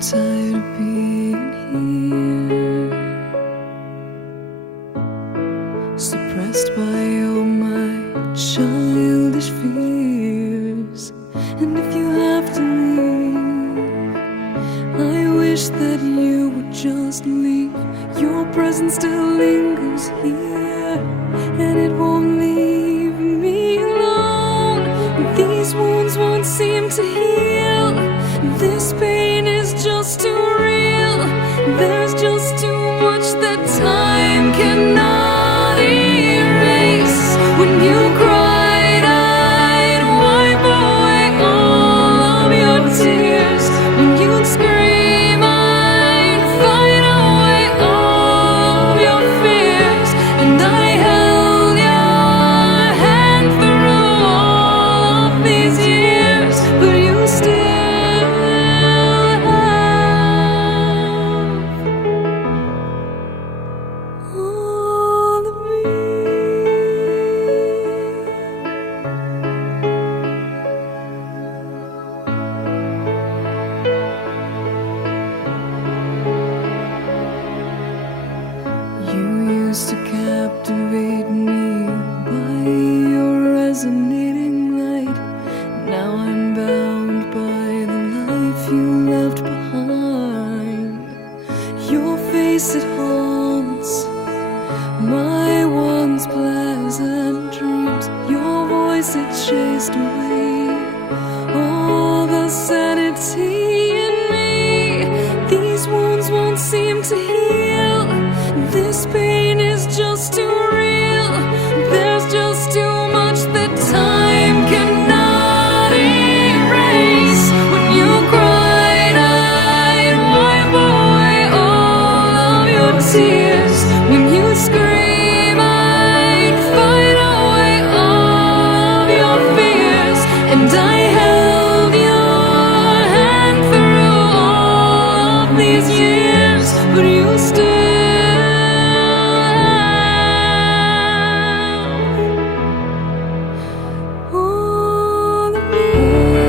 tired of being here, suppressed by all my childish fears. And if you have to leave, I wish that you would just leave. Your presence still lingers here, and it won't leave me alone. These wounds won't seem to heal. This pain is just too real. There's just too much that time cannot erase. When you cried, I'd wipe away all of your tears. When you'd scream, I'd fight away all of your fears. And I held your hand through all of these years, but you still all of me. You used to captivate me by your resonating light. Now I'm bound by the life you left behind. Your face, it haunts my once pleasant dreams. Your voice, it chased away all the sanity in me. These wounds won't seem to heal. This pain is just too real. There's just too much that time cannot erase. When you cried, I'd wipe away all of your tears. When you scream, I'd fight away all of your fears. And I held your hand through all of these years, but you still